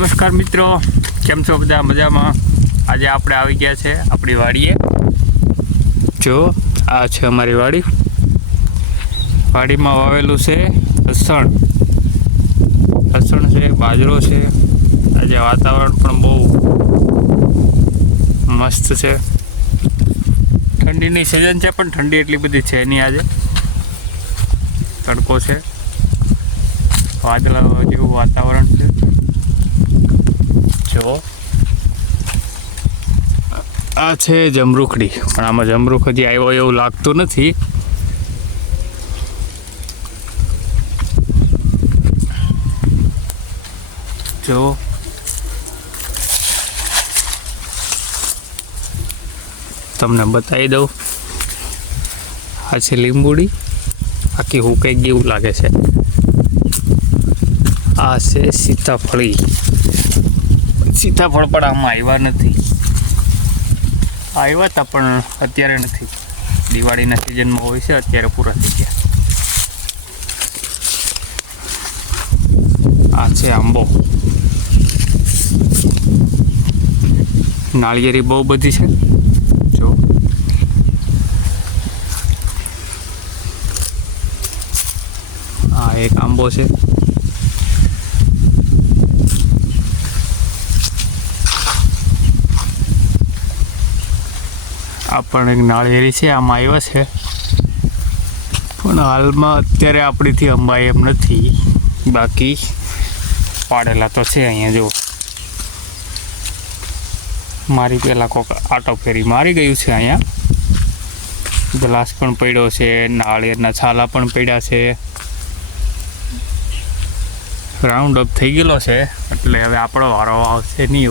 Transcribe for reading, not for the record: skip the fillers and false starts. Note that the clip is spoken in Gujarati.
નમસ્કાર મિત્રો, કેમ છો બધા? મજામાં? આજે આપણે આવી ગયા છે આપણી વાડીએ. જો આ છે અમારી વાડી. વાડીમાં વાવેલું છે લસણ છે, બાજરો છે. આજે વાતાવરણ પણ બહુ મસ્ત છે. ઠંડીની સિઝન છે પણ ઠંડી એટલી બધી છે નહીં. આજે તડકો છે, વાદળા જેવું વાતાવરણ છે. જો આ છે જમરૂખડી, પણ આમાં જમરૂખ હજી આવ્યો એવું લાગતું નથી. જો તમને બતાવી દઉં, આ છે લીંબુડી, આખી હુકાઈ ગઈ એવું લાગે છે. આ છે સીતાફળી. સીતાફળ પણ આમાં આવ્યા નથી. આવ્યા હતા પણ અત્યારે નથી. દિવાળીના સિઝનમાં હોય છે, અત્યારે પૂરા થઈ ગયા. આ છે આંબો. નાળિયેરી બહુ બધી છે. જો આ એક આંબો છે. આ પણ એક નાળિયેરી છે, આમાં આવ્યા છે પણ હાલમાં અત્યારે આપણીથી અંબાઈ એમ નથી. બાકી પાડેલા તો છે અહીંયા. જો મારી પહેલાં કોઈક આટો ફેરી મારી ગયું છે. અહીંયા ગ્લાસ પણ પડ્યો છે, નાળિયેરના છાલા પણ પડ્યા છે. રાઉન્ડ અપ થઈ ગયેલો છે એટલે હવે આપણો વારો આવશે નહીં એવું